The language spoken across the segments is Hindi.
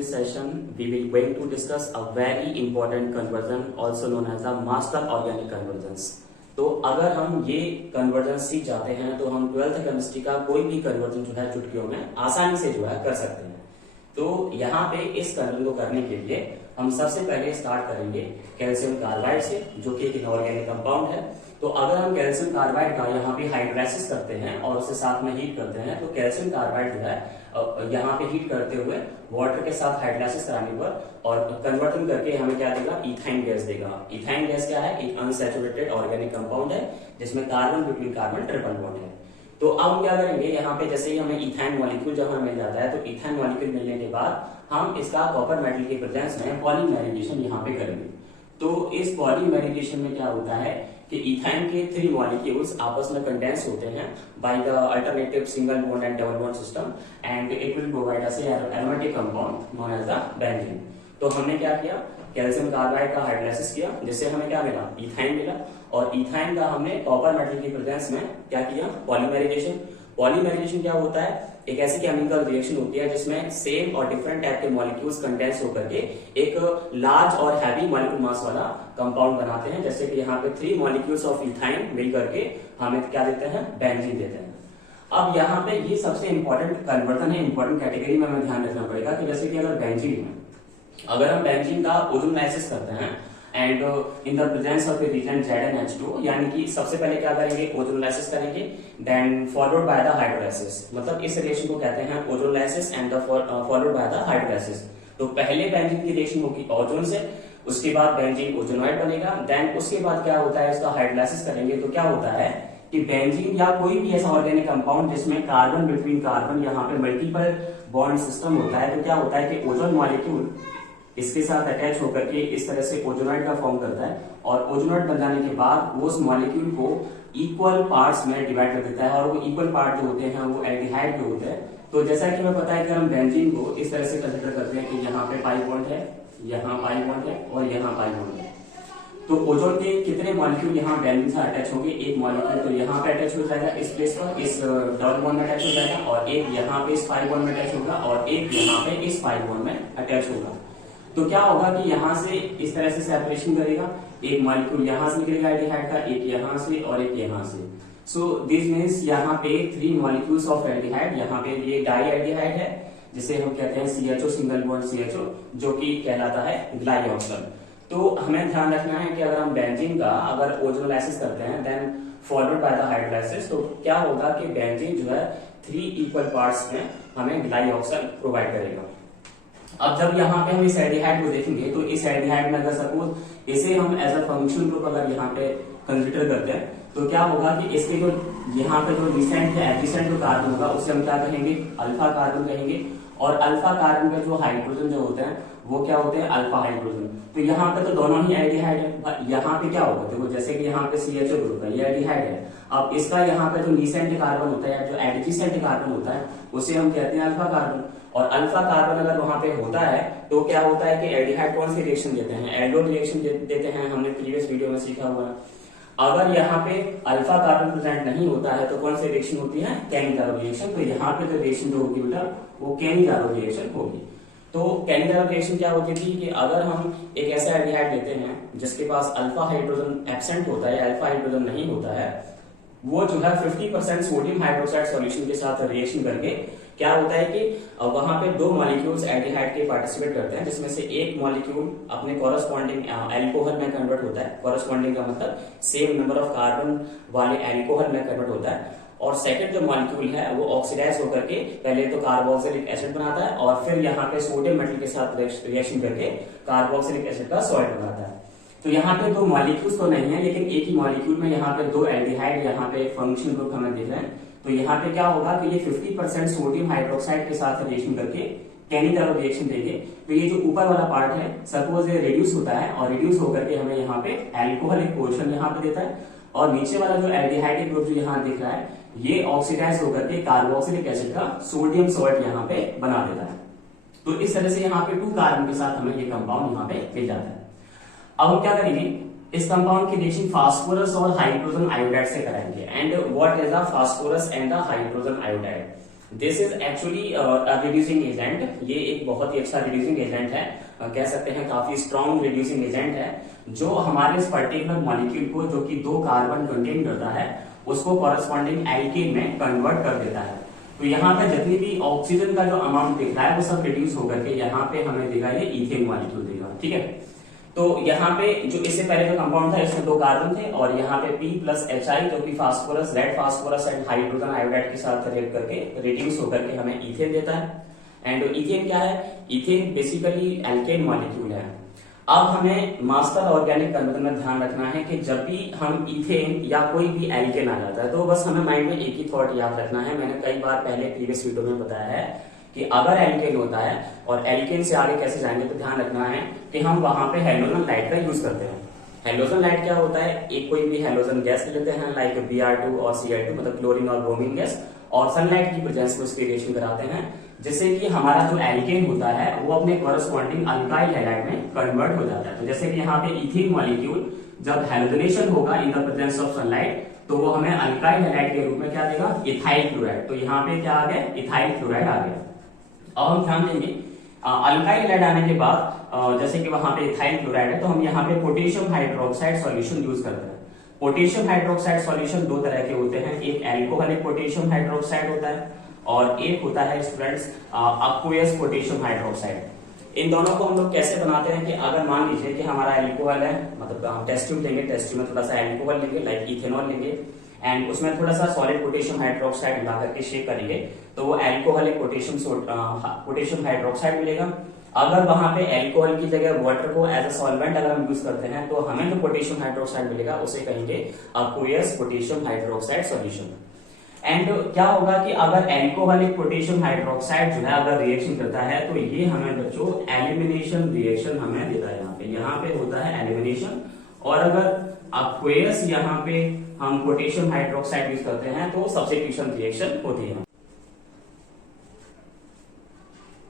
this session we will going to discuss a very important conversion also known as the master organic conversions। तो अगर हम ये कन्वर्जन सीख जाते हैं तो हम 12th केमिस्ट्री का कोई भी कन्वर्जन जो है चुटकियों में आसानी से जो है कर सकते हैं। तो यहाँ पे इस कन्वर्जन को करने के लिए हम सबसे पहले स्टार्ट करेंगे कैल्शियम कार्बाइड से, जो कि एक इनऑर्गेनिक कंपाउंड है। तो अगर हम कैल्शियम कार्बाइड का यहाँ पे हाइड्रेसिस करते हैं और उसे साथ में हीट करते हैं, तो कैल्शियम कार्बाइड जो है यहाँ पे हीट करते हुए वाटर के साथ हाइड्रेसिस कराने पर और कन्वर्जन करके हमें क्या देगा, इथाइन गैस देगा। इथाइन गैस क्या है, एक अनसैचुरेटेड ऑर्गेनिक कंपाउंड है जिसमें carbon between carbon triple bond है। तो अब हम क्या करेंगे, यहाँ पे जैसे ही हमें इथाइन मॉलिक्यूल जब हमें मिल जाता है, तो इथाइन मॉलिक्यूल मिलने के बाद हम इसका कॉपर मेटल के प्रेजेंस में पॉलीमेरिडेशन यहाँ पे करेंगे। तो इस पॉलीमेरिडेशन में क्या होता है कि इथाइन के 3 मॉलिक्यूल्स आपस में कंडेंस होते हैं by the alternative single bond and double bond system and it will provide us aromatic compound known as the benzene. तो हमने क्या किया, कैल्शियम कार्बाइड का हाइड्रेसिस किया जिससे हमें क्या मिला, इथाइन मिला। और इथाइन का हमने कॉपर मेटल की प्रेजेंस में क्या किया, पॉलीमेरिडेशन। पॉलीमेरिडेशन क्या होता है, एक ऐसी केमिकल रिएक्शन होती है जिसमें सेम और डिफरेंट टाइप के मॉलिक्यूल्स कंडेंस होकर के एक लार्ज और हैवी मॉलिक्यूल मास वाला कंपाउंड बनाते हैं। जैसे कि यहाँ पे 3 मॉलिक्यूल्स ऑफ इथाइन मिल करके हमें क्या देते हैं, बेंजीन देते हैं। अब यहाँ पे ये सबसे इंपॉर्टेंट कन्वर्जन है, इंपॉर्टेंट कैटेगरी में हमें ध्यान रखना पड़ेगा कि जैसे कि अगर बेंजीन है, अगर हम बेंजीन का ओजोनाइसिस करते हैं and in the presence of a reagent ZnH2, यानी कि सबसे पहले क्या करेंगे, ओजोनाइसिस करेंगे, then followed by the hydrolysis. मतलब इस रिएक्शन को कहते हैं ozonolysis and followed by the hydrolysis. तो पहले बेंजीन की रिएक्शन होगी ओजोन से, उसके बाद बेंजीन ओजोनॉइड बनेगा, देन उसके बाद क्या होता है, इसका हाइड्रोलाइसिस करेंगे तो क्या होता है कि बेंजीन या कोई भी ऐसा ऑर्गेनिक कंपाउंड जिसमें कार्बन बिटवीन कार्बन यहाँ पे मल्टीपल बॉन्ड सिस्टम होता है, तो क्या होता है कि ओजोन मॉलिक्यूल इसके साथ अटैच होकर के इस तरह से ओजोनॉइड का फॉर्म करता है और ओजोनॉइड बन जाने के बाद वो उस मॉलिक्यूल को इक्वल पार्ट्स में डिवाइड कर देता है और वो इक्वल पार्ट जो होते हैं वो एल्डिहाइड के होते हैं। तो जैसा कि हमें पता है कि हम बेंजीन को इस तरह से कंसीडर करते हैं कि यहाँ पे पाई बॉन्ड है, यहाँ पाई बॉन्ड है और यहाँ पाई बॉन्ड है। तो ओजोन के कितने मॉलिक्यूल यहाँ बेंजीन से अटैच होंगे, एक मॉलिक्यूल तो यहाँ पे अटैच हो जाएगा इस प्लेस पर, इस डबल बॉन्ड में अटैच हो जाएगा, और एक यहाँ पे इस पाई बॉन्ड में अटैच होगा और एक यहाँ पे इस पाई बॉन्ड में अटैच होगा। तो क्या होगा कि यहाँ से इस तरह से सेपरेशन करेगा, एक मॉलिक्यूल यहाँ से निकलेगा एल्डिहाइड का, एक यहाँ से और एक यहाँ से। सो दिस मीन्स यहाँ पे 3 मॉलिक्यूल्स ऑफ एल्डिहाइड, यहाँ पे ये डाई एल्डिहाइड है जिसे हम कहते हैं CHO, सिंगल बॉन्ड CHO, जो कि कहलाता है ग्लाइऑक्सल। तो हमें ध्यान रखना है कि अगर हम बेंजीन का अगर ओजोनाइसिस करते हैं then followed by the hydrolysis, तो क्या होगा कि बेंजीन जो है 3 इक्वल पार्ट्स में हमें ग्लाइऑक्सल प्रोवाइड करेगा। अब जब यहाँ पे हम इस एल्डिहाइड को देखेंगे तो इस एल्डिहाइड में अगर सपोज इसे हम एज अ फंक्शनल ग्रुप अगर यहाँ पे कंसीडर करते हैं, तो क्या होगा कि इसके जो यहाँ पे जो रिसेंट या एडिसेंट जो कार्बन होगा उसे हम क्या कहेंगे, अल्फा कार्बन कहेंगे। और अल्फा कार्बन के जो हाइड्रोजन जो होते हैं वो क्या होते हैं, अल्फा हाइड्रोजन। तो यहाँ पे तो दोनों ही एल्डिहाइड है, यहाँ पे क्या होगा, देखो जैसे कि यहाँ पे CHO ग्रुप है, ये एल्डिहाइड है। अब इसका यहाँ पे जो नीसेंट कार्बन होता है या जो एडजेसेंट कार्बन होता है उसे हम कहते हैं अल्फा कार्बन। और अल्फा कार्बन अगर वहां पे होता है तो क्या होता है कि एल्डिहाइड कौन सी रिएक्शन देते हैं, एल्डोन रिएक्शन देते हैं, हमने प्रीवियस वीडियो में सीखा हुआ है। अगर यहाँ पे अल्फा कार्बन प्रेजेंट नहीं होता है तो कौन सी रिएक्शन होती है, कैनिजारो रिएक्शन। तो यहाँ पे जो रिएक्शन जो होगी बेटा वो कैनिजारो रिएक्शन होगी। तो कैनिजारो रिएक्शन क्या होती थी कि अगर हम एक ऐसा एल्डिहाइड लेते हैं जिसके पास अल्फा हाइड्रोजन एब्सेंट होता है, अल्फा हाइड्रोजन नहीं होता है, वो जो है 50% सोडियम हाइड्रोक्साइड सॉल्यूशन के साथ रिएक्शन करके क्या होता है कि वहां पे 2 मॉलिक्यूल्स एल्डिहाइड के पार्टिसिपेट करते हैं, जिसमें से एक मॉलिक्यूल अपने कॉरस्पॉन्डिंग एल्कोहल में कन्वर्ट होता है। कॉरस्पॉन्डिंग का मतलब सेम नंबर ऑफ कार्बन वाले एल्कोहल में कन्वर्ट होता है, और सेकंड जो मॉलिक्यूल है वो ऑक्सीडाइज होकर के पहले तो कार्बोक्सिलिक एसिड बनाता है और फिर यहाँ पे सोडियम मेटल के साथ रिएक्शन करके कार्बोक्सिलिक एसिड का सॉल्ट बनाता है। तो यहाँ पे 2 मॉलिक्यूल्स तो नहीं है, लेकिन एक ही मॉलिक्यूल में यहाँ पे 2 एल्डिहाइड यहाँ पे फंक्शन ग्रुप हमें दिख रहे हैं। तो यहाँ पे क्या होगा कि ये 50% सोडियम हाइड्रोक्साइड के साथ रिएक्शन करके कैनिजारो रिएक्शन देंगे। तो ये जो ऊपर वाला पार्ट है सपोज ये रिड्यूस होता है और रिड्यूस होकर के हमें यहाँ पे एल्कोहलिक पोर्शन यहाँ पे देता है, और नीचे वाला जो एल्डिहाइड ग्रुप जो यहाँ दिख रहा है ये ऑक्सीडाइज होकर के कार्बोक्सिलिक एसिड का सोडियम सॉल्ट यहाँ पे बना देता है। तो इस तरह से यहाँ पे 2 कार्बन के साथ हमें ये कंपाउंड यहाँ पे मिल जाता है। अब हम क्या करेंगे, इस कंपाउंड की रिएक्शन फास्फोरस और हाइड्रोजन आयोडाइड से कराएंगे। And what is the phosphorus and the hydrogen iodide. This is actually reducing agent. ये एक बहुत ही अच्छा रिड्यूसिंग एजेंट है, कह सकते हैं काफी स्ट्रॉन्ग रिड्यूसिंग एजेंट है, जो हमारे इस पर्टिकुलर मॉलिक्यूल को, जो कि 2 कार्बन कंटेन करता है, उसको कॉरेस्पॉन्डिंग एल्केन में कन्वर्ट कर देता है। तो यहाँ पे जितनी भी ऑक्सीजन का जो अमाउंट दिख रहा है वो सब रिड्यूस होकर के यहाँ पे हमें देगा ये इथेन मॉलिक्यूल देगा। ठीक है, तो यहाँ पे जो इससे पहले जो कंपाउंड था इसमें 2 कार्बन थे और यहाँ पे P प्लस HI जो कि phosphorus, red phosphorus and hydrogen iodide के साथ रिएक्ट करके रिड्यूस होकर के हमें इथेन देता है। एंड इथेन क्या है? इथेन बेसिकली एल्केन मॉलिक्यूल है। अब हमें मास्टर ऑर्गेनिक कन्वर्जन में ध्यान रखना है कि जब भी हम इथेन या कोई भी एल्केन आ जाता है तो बस हमें माइंड में एक ही थॉट याद रखना है। मैंने कई बार पहले प्रीवियस वीडियो में बताया है कि अगर एल्केन होता है और एल्केन से आगे कैसे जाएंगे तो ध्यान रखना है कि हम वहां पे हेलोजन लाइट का यूज करते हैं। हेलोजन लाइट क्या होता है? एक कोई भी हेलोजन गैस लेते हैं लाइक Br2 और Cl2 मतलब क्लोरीन और ब्रोमीन गैस, और सनलाइट की प्रेजेंस में उसकी रिएक्शन कराते हैं, जिससे कि हमारा जो एल्केन होता है वो अपने कॉरेस्पॉन्डिंग अल्काइल हैलाइड में कन्वर्ट हो जाता है। तो जैसे कि यहाँ पे इथेन मॉलिक्यूल जब हेलोजनेशन होगा इन द प्रेजेंस ऑफ सनलाइट तो वो हमें अल्काइल हैलाइड के रूप में क्या देगा? Ethyl chloride. तो यहाँ पे क्या आ गया? इथाइल क्लोराइड आ गया। अब हम ध्यान देंगे अल्काइल हैलाइड आने के बाद जैसे कि वहां पे इथाइल क्लोराइड है तो हम यहाँ पे पोटेशियम हाइड्रोक्साइड सॉल्यूशन यूज करते हैं। पोटेशियम हाइड्रोक्साइड सॉल्यूशन 2 तरह के होते हैं, एक एल्कोहलिक पोटेशियम हाइड्रोक्साइड होता है और एक होता है स्टूडेंट्स अक्वस पोटेशियम हाइड्रोक्साइड। इन दोनों को हम लोग कैसे बनाते हैं कि अगर मान लीजिए कि हमारा एल्कोहल है, मतलब हम टेस्ट ट्यूब लेंगे, टेस्ट ट्यूब में थोड़ा सा एल्कोहल लेंगे लाइक इथेनॉल लेंगे एंड उसमें थोड़ा सा सॉलिड पोटेशियम हाइड्रोक्साइड मिला करके शेक करेंगे तो वो एल्कोहलिक पोटेशियम हाइड्रोक्साइड मिलेगा। अगर वहां पे एल्कोहल की जगह वाटर को एज अ सॉल्वेंट अगर हम यूज करते हैं तो हमें जो पोटेशियम हाइड्रोक्साइड मिलेगा उसे कहेंगे अक्वस पोटेशियम हाइड्रोक्साइड सॉल्यूशन। एंड क्या होगा कि अगर एल्कोहलिक पोटेशियम हाइड्रोक्साइड जो है अगर रिएक्शन करता है तो ये हमें बच्चों एलिमिनेशन रिएक्शन हमें देता है। यहाँ पे होता है एलिमिनेशन, और अगर अक्वस यहाँ पे हम पोटेशियम हाइड्रोक्साइड यूज करते हैं तो सब्स्टिट्यूशन रिएक्शन होती है।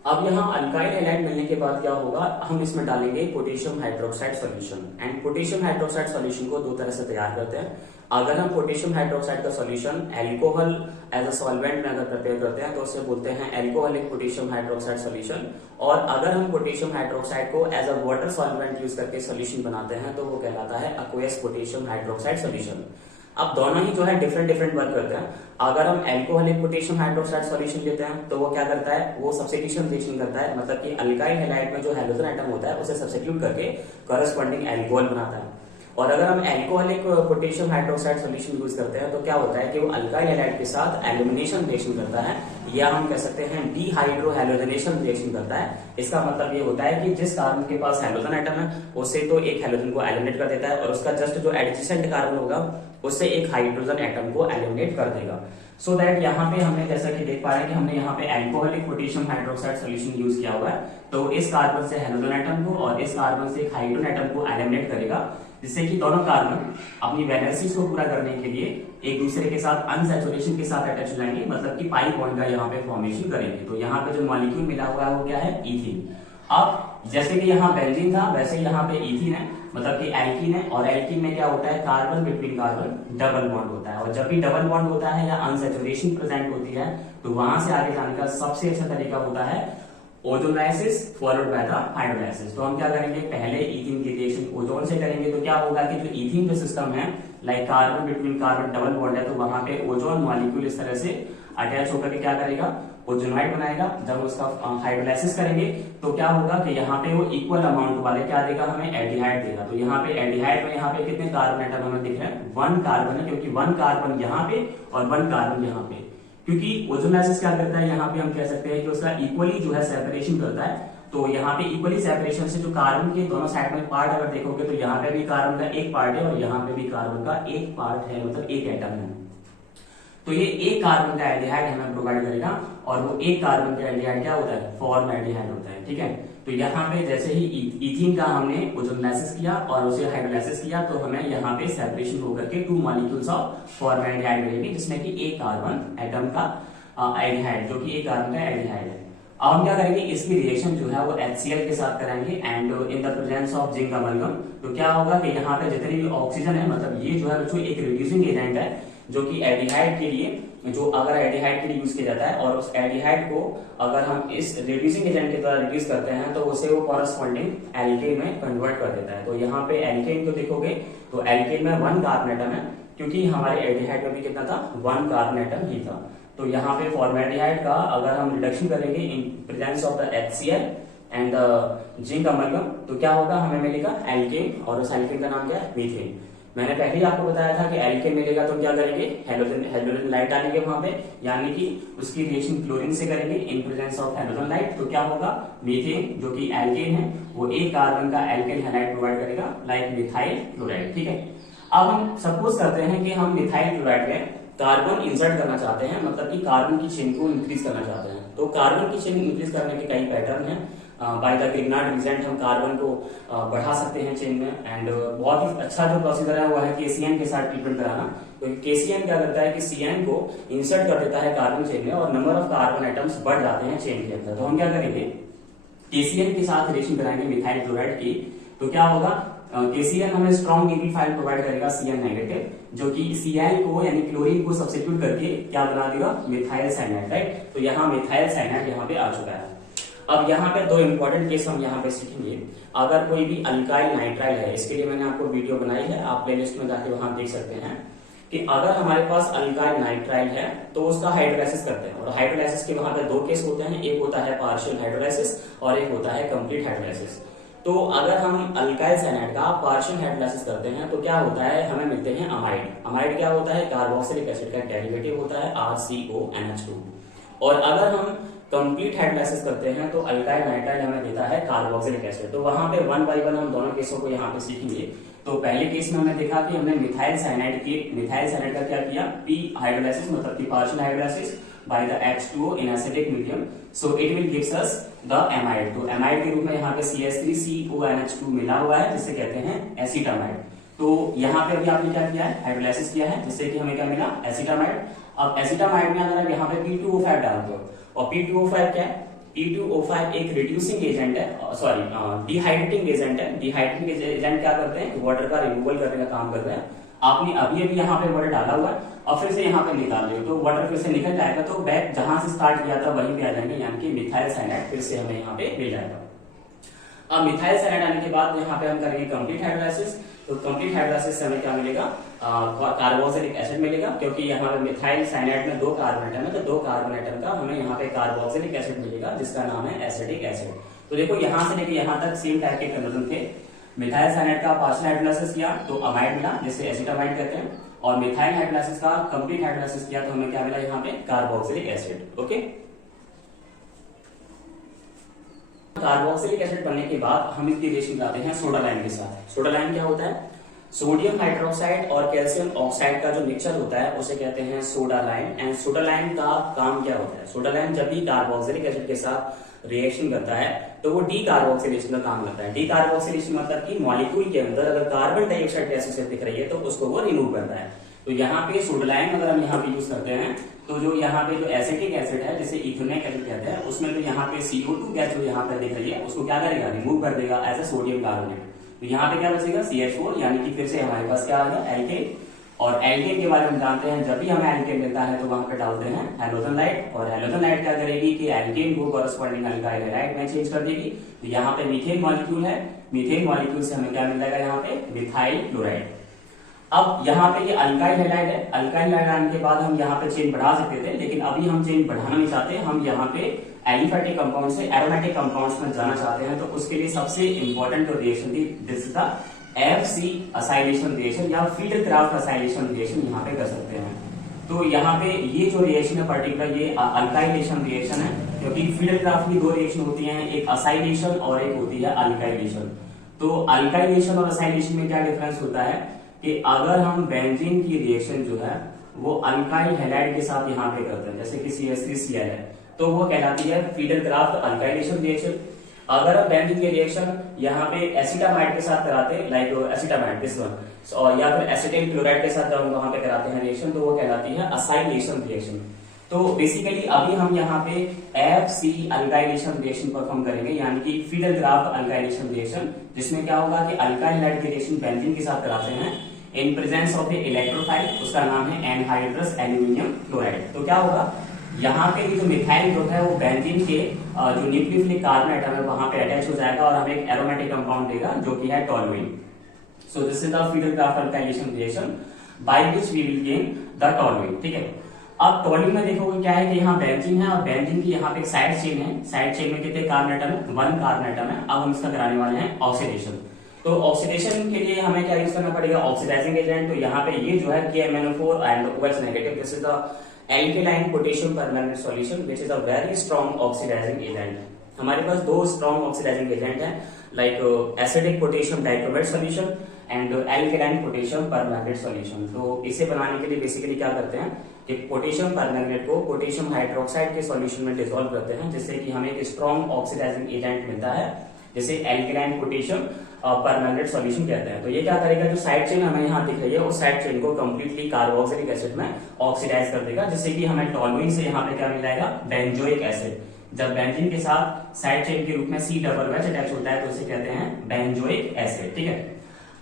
अब यहाँ अल्काइल हैलाइड मिलने के बाद क्या होगा? हम इसमें डालेंगे potassium hydroxide solution. And potassium hydroxide solution को 2 तरह से तैयार करते हैं। अगर हम पोटेशियम हाइड्रोक्साइड का solution alcohol as a solvent में अगर प्रिपेयर करते हैं तो उसे बोलते हैं एल्कोहलिक पोटेशियम हाइड्रोक्साइड सॉल्यूशन, और अगर हम पोटेशियम हाइड्रोक्साइड को as a water solvent use करके सॉल्यूशन बनाते हैं तो वो कहलाता है अक्वस पोटेशियम हाइड्रोक्साइड सॉल्यूशन। अब दोनों ही जो है डिफरेंट वर्क करते हैं। अगर हम एल्कोहलिक पोटेशियम हाइड्रोक्साइड सॉल्यूशन लेते हैं तो वो क्या करता है? वो सब्स्टिट्यूशन रिएक्शन करता है, मतलब कि अल्काइल हैलाइड में जो हाइड्रोजन एटम होता है उसे सब्स्टिट्यूट करके कॉरेस्पॉन्डिंग एल्कोहल बनाता है। और अगर हम alcoholic potassium hydroxide solution use करते हैं तो क्या होता है कि वो अल्काइल हैलाइड के साथ एलिमिनेशन रिएक्शन करता है, या हम कह सकते हैं डीहाइड्रोहैलोजनेशन रिएक्शन करता है। इसका मतलब ये होता है कि जिस कार्बन के पास हाइड्रोजन एटम है उससे तो एक हाइड्रोजन को एलिमिनेट कर देता है और उसका जस्ट जो एडजेसेंट कार्बन होगा उससे एक हाइड्रोजन एटम को एलिमिनेट कर देगा। सो दैट यहाँ पे हमने जैसा कि देख पा रहे हैं कि हमने यहाँ पे alcoholic potassium hydroxide solution use किया हुआ है, तो इस कार्बन से हाइड्रोजन एटम को और इस कार्बन से एक हाइड्रोजन एटम को एलिमिनेट करेगा, जिससे कि दोनों कार्बन अपनी वैलेंसीज को पूरा करने के लिए एक दूसरे के साथ अनसैचुरेशन के साथ अटैच हो जाएंगे, मतलब कि पाई बॉन्ड का यहाँ पे फॉर्मेशन करेंगे। तो यहाँ पे जो मॉलिक्यूल मिला हुआ है वो क्या है? इथीन। अब जैसे कि यहाँ बेंजीन था वैसे यहाँ पे इथीन है, मतलब कि एल्कीन है, और एल्कीन में क्या होता है? Carbon between carbon double bond होता है, और जब भी डबल बॉन्ड होता है या अनसैचुरेशन प्रेजेंट होती है तो वहां से आगे जाने का सबसे अच्छा तरीका होता है ओजोनाइसिस फॉलोड बाय द हाइड्रोलाइसिस। तो हम क्या करेंगे? पहले इथीन की रिएक्शन ओजोन से करेंगे तो क्या होगा कि जो इथीन जो सिस्टम है like carbon between carbon double bond है, तो वहां पे ओजोन मॉलिक्यूल इस तरह से अटैच होकर के क्या करेगा? ओजोनाइड बनाएगा। जब उसका हाइड्रोलाइसिस करेंगे तो क्या होगा कि यहाँ पे वो इक्वल अमाउंट वाले क्या देगा? हमें एल्डिहाइड देगा। तो यहाँ पे एल्डिहाइड में यहाँ पे कितने कार्बन एटम हमें दिख रहे हैं? 1 कार्बन है, क्योंकि 1 कार्बन यहाँ पे और 1 कार्बन यहाँ पे, क्योंकि ओजोनाइसिस क्या करता है? यहाँ पे हम कह सकते हैं कि उसका इक्वली जो है सेपरेशन करता है। तो यहाँ पे इक्वली सेपरेशन से जो कार्बन के दोनों साइड में पार्ट अगर देखोगे तो यहाँ पे भी कार्बन का एक पार्ट है और यहाँ पे भी कार्बन का एक पार्ट है, मतलब एक एटम है। तो ये एक कार्बन का एल्डिहाइड हमें प्रोवाइड करेगा, और वो एक कार्बन का एल्डिहाइड क्या होता है? फॉर्मल्डिहाइड होता है। ठीक है, तो यहाँ पे जैसे ही इथीन का हमने ओजोनाइसिस किया और उसे हाइड्रोलाइसिस किया तो हमें यहाँ पे सेपरेशन होकर के 2 मॉलिक्यूल्स ऑफ फॉर्मल्डिहाइड मिलेंगे, जिसमें कि एक कार्बन एटम का एल्डिहाइड, जो कि एक कार्बन का एल्डिहाइड है। अब हम क्या करेंगे? इसकी रिएक्शन जो है वो HCl के साथ कराएंगे and in the presence of zinc amalgam. तो क्या होगा कि यहाँ पे जितनी भी ऑक्सीजन है, मतलब ये जो है बच्चों एक रिड्यूसिंग एजेंट है जो कि एल्डिहाइड के लिए जो अगर एल्डिहाइड के लिए यूज किया जाता है और उस एल्डिहाइड को अगर हम इस रिड्यूसिंग एजेंट के द्वारा रिड्यूस करते हैं तो उसे वो कॉरस्पॉन्डिंग एल्केन में कन्वर्ट कर देता है। तो यहाँ पे एल्केन को देखोगे तो एल्केन में 1 कार्बन एटम है, क्योंकि हमारे एल्डिहाइड में भी कितना था, 1 कार्बन एटम ही था। तो यहाँ पे फॉर्मेल्डिहाइड का अगर हम रिडक्शन करेंगे in presence of the HCl and zinc amalgam तो क्या होगा, हमें मिलेगा एल्केन, और उस एल्केन का नाम क्या है, मीथेन। मैंने पहले ही आपको बताया था कि एल्केन मिलेगा तो क्या करेंगे, हेलोजन लाइट डालेंगे वहां पे, यानी कि उसकी रिएक्शन क्लोरीन से करेंगे in presence of halogen light. तो क्या होगा, मीथेन जो कि एल्केन है वो एक कार्बन का एल्केन हैलाइड प्रोवाइड करेगा, लाइक मिथाइल क्लोराइड। ठीक है, अब हम सपोज करते हैं कि हम मिथाइल क्लोराइड में कार्बन इंसर्ट करना चाहते हैं, मतलब कि कार्बन की चेन को इंक्रीज करना चाहते हैं। तो कार्बन की चेन इंक्रीज करने के कई पैटर्न हैं। बाय द ग्रिग्नार्ड रिजेंट हम कार्बन को बढ़ा सकते हैं चेन में, एंड बहुत ही अच्छा जो प्रोसीजर है वो है KCN के साथ ट्रीटमेंट कराना। तो KCN क्या करता है कि CN को इंसर्ट कर देता है कार्बन चेन में और नंबर ऑफ कार्बन एटम्स बढ़ जाते हैं चेन के अंदर। तो हम क्या करेंगे, KCN के साथ रिएक्शन कराएंगे मिथाइल क्लोराइड की। तो क्या होगा, KCN हमें स्ट्रॉन्ग नीबिल फाइल प्रोवाइड करेगा CN नेगेटिव, जो कि Cl को यानी क्लोरीन को सब्स्टिट्यूट करके क्या बना देगा, मिथाइल साइनाइड। राइट, तो यहाँ मिथाइल साइनाइड यहाँ पे आ चुका है। अब यहाँ पे 2 इंपॉर्टेंट केस हम यहाँ पे सीखेंगे। अगर कोई भी अल्काइल नाइट्राइल है, इसके लिए मैंने आपको वीडियो बनाई है, आप प्लेलिस्ट में जाके वहां देख सकते हैं कि अगर हमारे पास अल्काइल नाइट्राइल है तो उसका हाइड्रोलाइसिस करते हैं, और हाइड्रोलाइसिस के वहां पे 2 केस होते हैं, एक होता है पार्शियल हाइड्रोलाइसिस और एक होता है कंप्लीट हाइड्रोलाइसिस। तो अगर हम अल्काइल साइनाइड का पार्शियल हाइड्रोलाइसिस करते हैं तो क्या होता है, हमें मिलते हैं अमाइड। अमाइड क्या होता है, कार्बोक्सिलिक एसिड का डेरिवेटिव होता है RCONH2। और अगर हम कंप्लीट हाइड्रोलाइसिस करते हैं तो अल्काइल नाइट्राइल हमें देता है कार्बोक्सिलिक एसिड। तो वहां पे 1 बाय 1 हम दोनों केसों को यहाँ पे सीखेंगे। तो पहले केस में हमने देखा कि हमने मिथाइल साइनाइड का क्या किया, P हाइड्रोलाइसिस मतलब कि partial hydrolysis by the H2O in acidic medium, so it will gives us the amide. तो एमाइड के रूप में यहाँ पे CH3CONH2 मिला हुआ है, जिसे कहते हैं एसिटामाइड। तो यहाँ पे अभी आपने क्या किया है, हाइड्रोलाइसिस किया है, जिससे कि हमें क्या मिला, एसिटामाइड। अब एसिटामाइड में अगर आप यहाँ पे P2O5 डालते हो, और P2O5 क्या है, P2O5 एक रिड्यूसिंग एजेंट है, सॉरी डिहाइड्रेटिंग एजेंट है। डिहाइड्रेटिंग एजेंट क्या करते हैं, वाटर का रिमूवल करने का काम करते हैं। आपने अभी अभी यहाँ पे वाटर डाला हुआ है और फिर से यहाँ पे निकाल रहे हो तो वाटर फिर से निकल जाएगा, तो बैक जहां से स्टार्ट किया था वहीं पे आ जाएंगे, यानी कि मिथाइल साइनाइड फिर से हमें यहाँ पे मिल जाएगा। अब मिथाइल साइनाइड आने के बाद यहाँ पे हम करेंगे कंप्लीट हाइड्रोलाइसिस। तो कंप्लीट हाइड्रोलाइसिस से हमें क्या मिलेगा, कार्बोक्सिलिक एसिड मिलेगा, क्योंकि यहाँ पे मिथाइल साइनाइड में 2 कार्बन एटम है, तो 2 कार्बन एटम का हमें यहाँ पे कार्बोक्सिलिक एसिड मिलेगा, जिसका नाम है एसिटिक एसिड। तो देखो यहाँ से लेके यहाँ तक सेम टाइप के कन्वर्जन थे। मिथाइल साइनाइड का पार्शियल हाइड्रोलाइसिस किया तो अमाइड मिला, जिसे एसिटामाइड कहते हैं, और मिथाइल हाइड्रोलाइसिस का कंप्लीट हाइड्रोलाइसिस किया तो हमें क्या मिला, यहाँ पे carboxylic acid. Okay, carboxylic acid बनने के बाद हम इसकी रिएक्शन लाते हैं सोडा लाइम के साथ। सोडा लाइम क्या होता है, सोडियम हाइड्रोक्साइड और कैल्शियम ऑक्साइड का जो मिक्सचर होता है उसे कहते हैं soda lime. And soda lime का काम क्या होता है, सोडा लाइम जब भी कार्बोक्सिलिक एसिड के साथ रिएक्शन करता है तो वो डीकार्बोक्सिलेशन का काम करता है। डीकार्बोक्सिलेशन मतलब कि मॉलिक्यूल के अंदर अगर कार्बन डाइऑक्साइड गैसेस दिख रही है तो उसको वो रिमूव करता है। तो यहाँ पे सोडा लाइम अगर हम यहाँ पे यूज करते हैं तो जो यहाँ पे जो एसिटिक एसिड है, जिसे इथेनोइक एसिड कहते हैं, उसमें तो यहाँ पे CO2 गैस जो यहाँ पे दिख रही है उसको क्या करेगा, रिमूव कर देगा एज ए सोडियम कार्बोनेट। तो यहाँ पे क्या बचेगा, CH4, यानी कि फिर से हमारे पास क्या आ गया, एल्केन। और एल्केन के बारे में जानते हैं, जब भी हमें एल्केन मिलता है तो वहां पे डालते हैं हैलोजन लाइट, और हैलोजन लाइट क्या करेगी कि एल्केन को कॉरस्पॉन्डिंग अल्काइल हैलाइड में चेंज कर देगी। तो यहाँ पे मीथेन मॉलिक्यूल है, मीथेन मॉलिक्यूल से हमें क्या मिल जाएगा, यहाँ पे मिथाइल क्लोराइड। अब यहाँ पे ये अल्काइल हैलाइड है, अल्काइल हैलाइड आने के बाद हम यहाँ पे चेन बढ़ा सकते थे, लेकिन अभी हम चेन बढ़ाना नहीं चाहते, हम यहाँ पे एलिफेटिक कंपाउंड से एरोमेटिक कंपाउंड्स में जाना चाहते हैं। तो उसके लिए सबसे इंपॉर्टेंट जो रिएक्शन थी, this is the FC acylation reaction या फील्ड क्राफ्ट असाइलेशन रिएक्शन यहाँ पे कर सकते हैं। तो यहाँ पे ये जो रिएक्शन है पर्टिकुलर, ये अल्काइलेशन रिएक्शन है, क्योंकि फील्ड क्राफ्ट की 2 रिएक्शन होती हैं, एक असाइलेशन और एक होती है अल्काइलेशन। तो अल्काइलेशन और असाइलेशन में क्या डिफरेंस होता है कि अगर हम बेंजीन की रिएक्शन जो है वो अल्काइल हैलाइड के साथ यहाँ पे करते हैं, जैसे कि CH3Cl है, तो वो कहलाती है फील्ड क्राफ्ट अल्काइलेशन रिएक्शन। अगर हम बेंजीन की रिएक्शन यहाँ पे एसिटामाइड के साथ कराते हैं, लाइक एसिटामाइड दिस वन, और या फिर एसिटिल क्लोराइड के साथ हम वहां पे कराते हैं रिएक्शन, तो वो कहलाती है असाइलेशन रिएक्शन। तो बेसिकली अभी हम यहाँ पे FC अल्काइलेशन रिएक्शन परफॉर्म करेंगे, यानी कि फील्ड क्राफ्ट अल्काइलेशन रिएक्शन, जिसमें क्या होगा कि अल्काइल हैलाइड की रिएक्शन बेंजीन के साथ कराते हैं, in presence of A electrophile, उसका नाम है एनहाइड्रस एल्यूमिनियम क्लोराइड। तो क्या होगा, यहाँ पे जो मिथाइल ग्रुप है वो बेंजीन के जो न्यूक्लियोफिलिक कार्बन एटम है वहां पे अटैच हो जाएगा और हमें एक एरोमेटिक कंपाउंड देगा जो कि है toluene. So this is the Friedel Crafts alkylation reaction by which we will gain the toluene. ठीक है, अब टोलुइन में देखोगे क्या है कि यहाँ बेंजीन है और बेंजीन की यहाँ पे एक साइड चेन है। साइड चेन में कितने कार्बन एटम है, 1 कार्बन एटम है। अब हम इसका कराने वाले हैं ऑक्सीडेशन। तो ऑक्सीडेशन के लिए हमें क्या यूज करना पड़ेगा, ऑक्सीडाइजिंग एजेंट। तो यहाँ पे ये जो है KMnO4 and OH negative, this is the alkaline potassium permanganate solution which is a very strong oxidizing agent। हमारे पास दो strong oxidizing agent हैं, like acidic potassium dichromate solution and alkaline potassium permanganate solution। तो इसे बनाने के लिए बेसिकली क्या करते हैं कि पोटेशियम परमैंगनेट को पोटेशियम हाइड्रोक्साइड के सॉल्यूशन में डिसॉल्व करते हैं, जिससे कि हमें एक स्ट्रॉन्ग ऑक्सीडाइजिंग एजेंट मिलता है, जिसे एल्केलाइन पोटेशियम परमैंगनेट सॉल्यूशन कहते हैं। तो ये क्या करेगा, जो साइड चेन हमें यहाँ दिख रही है उस साइड चेन को कंप्लीटली कार्बोक्सिलिक एसिड में ऑक्सीडाइज कर देगा, जिससे कि हमें टोलुइन से यहाँ पे क्या मिल जाएगा, बेंजोइक एसिड। जब बेंजीन के साथ साइड चेन के रूप में C+H अटैच होता है तो इसे कहते हैं बेंजोइक एसिड। ठीक है,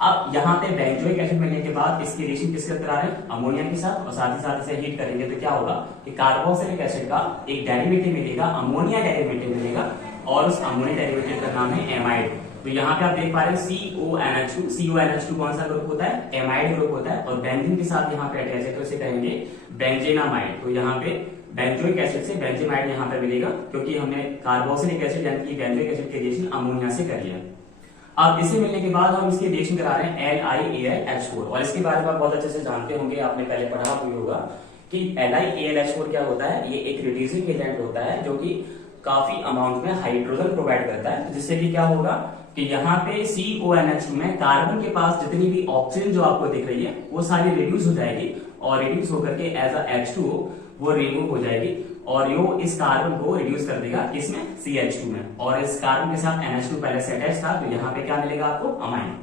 अब यहाँ पे बेंजोइक एसिड मिलने के बाद इसकी रिएक्शन किसके साथ करा रहे हैं, अमोनिया के साथ, और साथ ही साथ इसे हीट करेंगे तो क्या होगा कि कार्बोक्सिलिक एसिड का एक डेरिवेटिव मिलेगा, अमोनिया डेरिवेटिव मिलेगा, और उस अमोनिया डेरिवेटिव का नाम है एमाइड। तो यहाँ पे आप देख पा रहे हैं CONH2। CONH2 कौन सा ग्रुप होता है, एमाइड ग्रुप होता है, और बेंजीन के साथ यहाँ पे अटैच है तो इसे कहेंगे बेंजेनामाइड। तो यहाँ पे बेंजोइक एसिड से बेंजेमाइड यहाँ पे मिलेगा, क्योंकि हमने कार्बोक्सिलिक एसिड यानी कि बेंजोइक एसिड की रिएक्शन अमोनिया से करी है। अब इसे मिलने के बाद हम इसकी रिएक्शन करा रहे हैं LiAlH4, और इसके बारे में आप बहुत अच्छे से जानते होंगे, आपने पहले पढ़ा भी होगा कि LiAlH4 क्या होता है। ये एक रिड्यूसिंग एजेंट होता है जो कि काफी अमाउंट में हाइड्रोजन प्रोवाइड करता है, जिससे कि क्या होगा कि यहाँ पे CONH में कार्बन के पास जितनी भी ऑक्सीजन जो आपको दिख रही है वो सारी रिड्यूस हो जाएगी, और रिड्यूस होकर के एज अ H2O वो रिमूव हो जाएगी, और यो इस कार्बन को रिड्यूस कर देगा किसमें, CH2 में, और इस कार्बन के साथ NH2 पहले से अटैच था, तो यहाँ पे क्या मिलेगा आपको, अमाइन।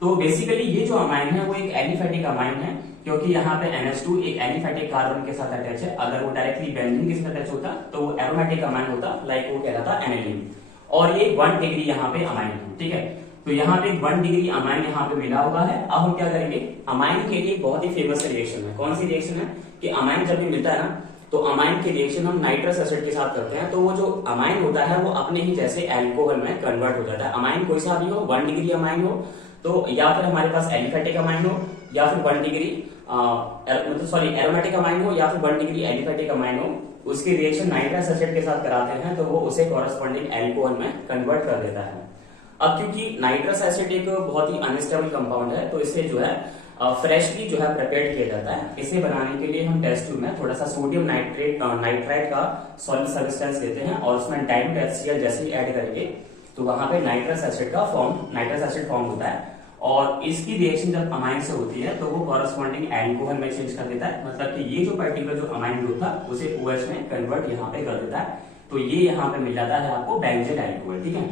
तो बेसिकली ये जो अमाइन है वो एक एलिफेटिक अमाइन है, क्योंकि यहाँ पे NH2 एक एलिफेटिक कार्बन के साथ अटैच है। अगर वो डायरेक्टली बेंजीन के साथ अटैच होता तो वो एरोमेटिक अमाइन होता, लाइक वो कहलाता एनिलीन, और ये 1 डिग्री यहाँ पे अमाइन है। ठीक है, तो यहाँ पे 1 डिग्री अमाइन यहाँ पे मिला हुआ है। अब हम क्या करेंगे, अमाइन के लिए बहुत ही फेमस रिएक्शन है। कौन सी रिएक्शन है कि अमाइन जब भी मिलता है ना, तो अमाइन की रिएक्शन हम नाइट्रस एसिड के साथ करते हैं, तो वो जो अमाइन होता है वो अपने ही जैसे एल्कोहल में कन्वर्ट हो जाता है। अमाइन कोई सा भी हो, 1 डिग्री अमाइन हो, तो या फिर हमारे पास एलिफेटिक अमाइन हो, या फिर 1 डिग्री एरोमेटिक अमाइन हो, या फिर 1 डिग्री एलिफेटिक अमाइन हो, उसकी रिएक्शन नाइट्रस एसिड के साथ कराते हैं तो वो उसे कॉरेस्पॉन्डिंग एल्कोहल में कन्वर्ट कर देता है। अब क्योंकि नाइट्रस एसिड एक बहुत ही अनस्टेबल कंपाउंड है, तो इसे जो है फ्रेशली जो है प्रिपेयर किया जाता है। इसे बनाने के लिए हम टेस्ट ट्यूब में थोड़ा सा सोडियम नाइट्राइड का सॉलिड सब्सटेंस लेते हैं, और उसमें डाइल्यूट HCl जैसे ऐड करेंगे तो वहां पे नाइट्रस एसिड फॉर्म होता है, और इसकी रिएक्शन जब अमाइन से होती है तो वो कॉरेस्पॉन्डिंग एल्कोहल में चेंज कर देता है, मतलब कि ये जो पर्टिकुलर जो अमाइन ग्रुप था उसे OH में कन्वर्ट यहाँ पे कर देता है, तो ये यहाँ पे मिल जाता है आपको बेंजीन एल्कोहल। ठीक है,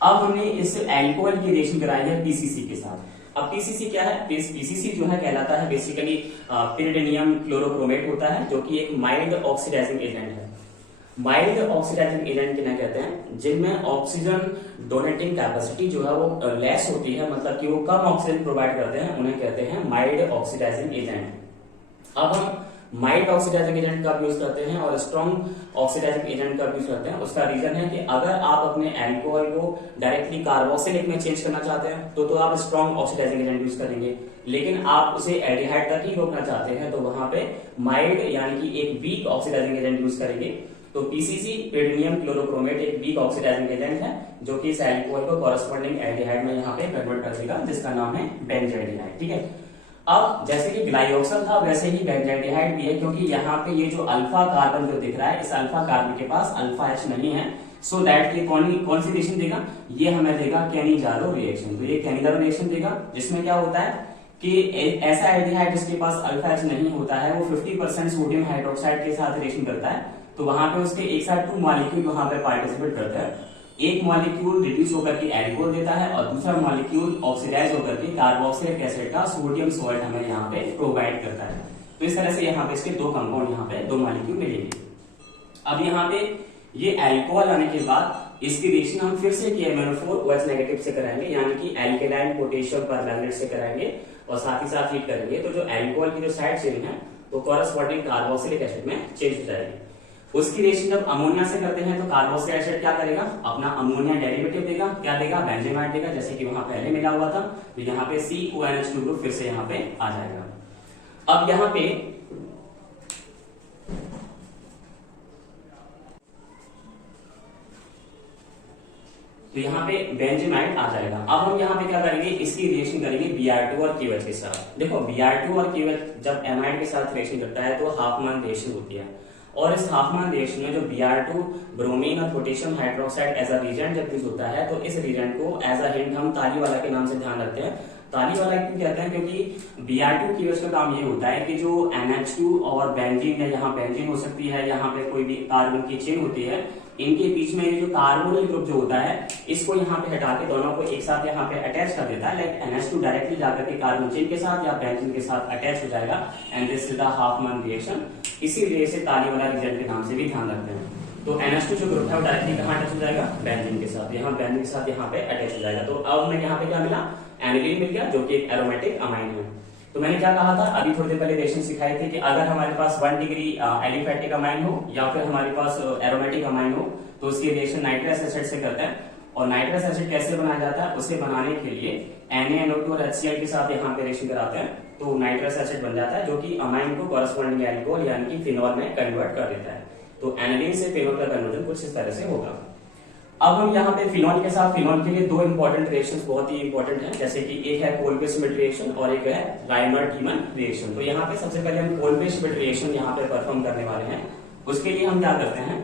अब हमने इस एल्कोहल की रिएक्शन कराई है PCC के साथ। अब PCC क्या है, PCC जो है कहलाता है बेसिकली पिरिडोनियम क्लोरोक्रोमेट होता है, जो कि एक माइल्ड ऑक्सीडाइजिंग एजेंट है। माइल्ड ऑक्सीडाइजिंग एजेंट किन्हें कहते हैं, जिनमें ऑक्सीजन डोनेटिंग कैपेसिटी जो है वो लेस होती है, मतलब कि वो कम ऑक्सीजन प्रोवाइड करते हैं, उन्हें कहते हैं माइल्ड ऑक्सीडाइजिंग एजेंट। अब हम माइल्ड ऑक्सीडाइजिंग एजेंट का यूज करते हैं और स्ट्रॉन्ग ऑक्सीडाइजिंग एजेंट का यूज करते हैं। उसका रीजन है कि अगर आप अपने एल्कोहल को डायरेक्टली कार्बोक्सिलिक में चेंज करना चाहते हैं तो आप स्ट्रॉन्ग ऑक्सीडाइजिंग एजेंट यूज करेंगे, लेकिन आप उसे एल्डिहाइड तक ही रोकना चाहते हैं तो वहां पे माइल्ड यानी कि एक वीक ऑक्सीडाइजिंग एजेंट यूज करेंगे। तो PCC पिरिडोनियम क्लोरोक्रोमेट एक वीक ऑक्सीडाइजिंग एजेंट है, जो कि इस एल्कोहल को कॉरेस्पॉन्डिंग एल्डिहाइड में यहाँ पे कन्वर्ट कर देगा, जिसका नाम है बेंजोएल्डिहाइड। ठीक है, अब जैसे कि ग्लाइऑक्सल था वैसे ही बेंजोएल्डिहाइड भी है, क्योंकि यहाँ पे ये जो अल्फा कार्बन जो दिख रहा है, इस अल्फा कार्बन के पास अल्फा H नहीं है, सो दैट ये कौन सी रिएक्शन देगा, ये हमें देगा कैनिजारो रिएक्शन। तो ये कैनिजारो रिएक्शन देगा, जिसमें क्या होता है कि ऐसा एल्डिहाइड जिसके पास अल्फा H नहीं होता है वो 50% सोडियम हाइड्रोक्साइड के साथ रिएक्शन करता है, तो वहां पे उसके एक साथ 2 मॉलिक्यूल वहां पे पार्टिसिपेट करते हैं। एक मॉलिक्यूल रिड्यूस होकर के एल्कोहल देता है और दूसरा मॉलिक्यूल ऑक्सीडाइज होकर के कार्बोक्सिलिक एसिड का सोडियम सॉल्ट हमें यहाँ पे प्रोवाइड करता है। तो इस तरह से यहाँ पे इसके 2 कंपाउंड यहाँ पे 2 मॉलिक्यूल मिलेंगे। अब यहाँ पे ये एल्कोहल आने के बाद इसकी रिएक्शन हम फिर से KMnO4OH नेगेटिव से कराएंगे, यानी कि एल्केलाइन पोटेशियम परमैंगनेट से कराएंगे और साथ ही साथ हीट करेंगे। तो जो एल्कोहल की जो साइड चेन है वो कॉरस्पॉन्डिंग कार्बोक्सिलिक एसिड में चेंज हो जाएगी। उसकी रिएक्शन जब अमोनिया से करते हैं तो कार्बोक्सिलिक एसिड क्या करेगा, अपना अमोनिया डेरिवेटिव देगा, क्या देगा, बेंजेमाइड देगा, जैसे कि वहां पहले मिला हुआ था। तो यहाँ पे CONH2 ग्रुप फिर से यहाँ पे आ जाएगा। अब यहाँ पे तो यहाँ पे बेंजेमाइड आ जाएगा। अब हम यहाँ पे क्या करेंगे, इसकी रिएक्शन करेंगे Br2 और KOH के साथ। देखो Br2 और KOH जब एमाइड के साथ रिएक्शन करता है तो हाफमैन रिएक्शन होती है, और इस हाफमैन रिएक्शन में जो Br2 ब्रोमीन और potassium hydroxide as a reagent जब यूज होता है तो इस रिएजेंट को एज अ हिंट हम ताली वाला के नाम से ध्यान रखते हैं। ताली वाला क्यों कहते हैं, क्योंकि Br2 KOH का काम ये होता है कि जो NH2 और बेंजीन है, यहाँ बेंजीन हो सकती है, यहाँ पे कोई भी कार्बन की चेन होती है, इनके बीच में ये जो कार्बोनिल ग्रुप जो होता है इसको यहाँ पे हटा के दोनों को एक साथ यहाँ पे अटैच कर देता है। लाइक NH2 डायरेक्टली जाकर के कार्बन चेन के साथ या बेंजीन के साथ अटैच हो जाएगा, and this is the Hopman reaction. इसीलिए इसे ताली वाला रिएजेंट के नाम से भी ध्यान रखते हैं। तो NH2 जो ग्रुप है वो डायरेक्टली कहाँ अटैच हो जाएगा, बेंजीन के साथ, यहाँ बेंजीन के साथ यहाँ पे अटैच हो जाएगा। तो अब हमें यहाँ पे क्या मिला, एनिलीन मिल गया, जो कि एक एरोमेटिक अमाइन है। तो मैंने क्या कहा था अभी थोड़ी देर पहले रिएक्शन सिखाई थी कि अगर हमारे पास 1 डिग्री एलिफेटिक अमाइन हो या फिर हमारे पास एरोमेटिक अमाइन हो तो उसकी रिएक्शन नाइट्रस एसिड से करते हैं। और नाइट्रस एसिड कैसे बनाया जाता है, उसे बनाने के लिए NaNO2 और HCl के साथ यहाँ पे रिएक्शन कराते हैं तो नाइट्रस एसिड बन जाता है, जो कि अमाइन को कॉरस्पॉन्डिंग एल्कोहल यानी कि फिनॉल में कन्वर्ट कर देता है। तो एनिलीन से फिनॉल का कन्वर्जन कुछ इस तरह से होगा। अब हम यहाँ पे फिनॉल के साथ, फिनॉल के लिए दो इंपॉर्टेंट रिएक्शंस बहुत ही इंपॉर्टेंट हैं, जैसे कि एक है कोल्बे-श्मिट रिएक्शन और एक है राइमर-टीमन रिएक्शन। तो यहाँ पे सबसे पहले हम कोल्बे-श्मिट रिएक्शन यहाँ पे परफॉर्म करने वाले हैं। उसके लिए हम क्या करते हैं,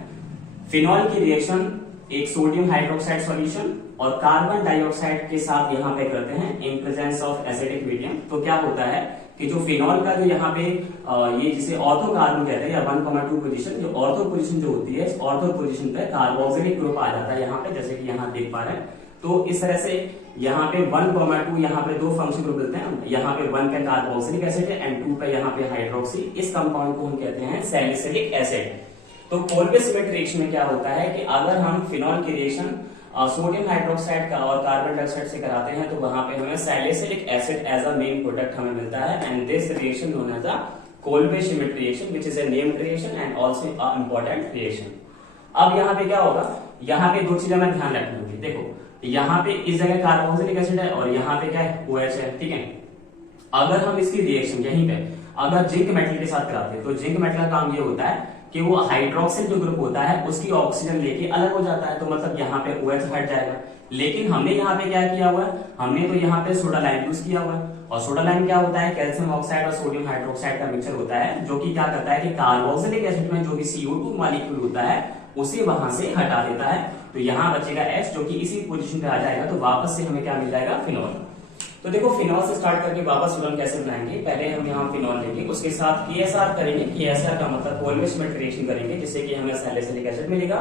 फिनॉल की रिएक्शन एक सोडियम हाइड्रोक्साइड सॉल्यूशन और कार्बन डाइऑक्साइड के साथ यहाँ पे करते हैं in presence of acidic medium. तो क्या होता है कि जो फिनॉल का जो यहाँ पे ये जिसे ऑर्थो कार्बन कहते हैं या 1,2 पोजीशन, जो ऑर्थो पोजीशन जो होती है, इस ऑर्थो पोजीशन पे कार्बोक्सिलिक ग्रुप आ जाता है यहाँ पे, जैसे कि यहाँ देख पा रहे हैं। तो इस तरह से यहाँ पे 1,2 यहाँ पे दो फंक्शन ग्रुप मिलते हैं, यहाँ पे 1 पे कार्बोक्सिलिक एसिड है एंड 2 पे यहाँ पे हाइड्रोक्सी। इस कंपाउंड को हम कहते हैं सैलिसिलिक एसिड। तो कोल्बे-श्मिट रिएक्शन में क्या होता है कि अगर हम फिनॉल की रिएक्शन सोडियम हाइड्रोक्साइड का और कार्बन डाइऑक्साइड से कराते हैं तो वहां पे हमें salicylic acid as a main product हमें मिलता है, and this reaction known as a Kolbe Schmitt reaction which is a named reaction and also a important reaction. अब यहाँ पे क्या होगा, यहाँ पे दो चीजें मैं ध्यान रखनी होगी। देखो यहाँ पे इस जगह कार्बोक्सिलिक एसिड है और यहाँ पे क्या है, OH है, ठीक है। अगर हम इसकी रिएक्शन यहीं पे अगर जिंक मेटल के साथ कराते हैं तो जिंक मेटल का काम ये होता है कि वो हाइड्रोक्सिल जो ग्रुप होता है उसकी ऑक्सीजन लेके अलग हो जाता है, तो मतलब यहाँ पे OH हट जाएगा। लेकिन हमने यहाँ पे क्या किया हुआ है, हमने तो यहाँ पे सोडा लाइम यूज किया हुआ है, और सोडा लाइम क्या होता है, कैल्शियम ऑक्साइड और सोडियम हाइड्रोक्साइड का मिक्सचर होता है, जो कि क्या करता है कि कार्बोक्सिलिक एसिड में जो भी CO2 मॉलिक्यूल होता है उसे वहां से हटा देता है। तो यहाँ बचेगा H, जो कि इसी पोजीशन पे आ जाएगा। तो वापस से हमें क्या मिल जाएगा, फिनॉल। तो देखो फिनॉल से स्टार्ट करके वापस फिनॉल कैसे बनाएंगे, पहले हम यहाँ फिनॉल लेंगे, उसके साथ KSR करेंगे। KSR का मतलब कोल्बे-श्मिट रिएक्शन करेंगे, जिससे कि हमें सैलिसिलिक एसिड मिलेगा,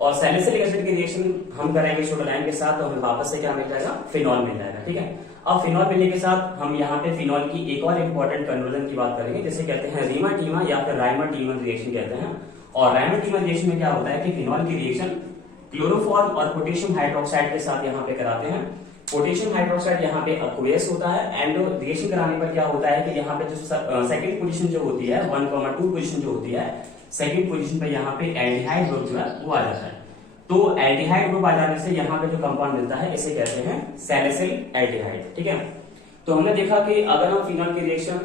और सैलिसिलिक एसिड की रिएक्शन हम करेंगे सोडा लाइम के साथ, तो हमें वापस से क्या मिल जाएगा, फिनॉल मिल जाएगा, ठीक है। अब फिनॉल मिलने के साथ हम यहाँ पे फिनॉल की एक और इंपॉर्टेंट कन्वर्जन की बात करेंगे, जिसे कहते हैं रीमा-टीमा या फिर राइमर-टीमन रिएक्शन कहते हैं। और राइमर-टीमन रिएक्शन में क्या होता है कि फिनॉल की रिएक्शन क्लोरोफॉर्म और पोटेशियम हाइड्रोक्साइड के साथ यहाँ पे कराते हैं। पोटेशियम हाइड्रोक्साइड यहाँ पे अक्वेस होता है, एंड रिएक्शन कराने पर क्या होता है कि यहाँ पे जो सेकंड पोजीशन जो होती है 1,2 पोजीशन जो होती है, सेकंड पोजीशन पे यहाँ पे एल्डिहाइड ग्रुप जो है वो आ जाता है। तो एल्डिहाइड ग्रुप आ जाने से यहाँ पे जो कंपाउंड मिलता है इसे कहते हैं सैलिसिल एल्डिहाइड, ठीक है। तो हमने देखा कि अगर हम फिनॉल की रिएक्शन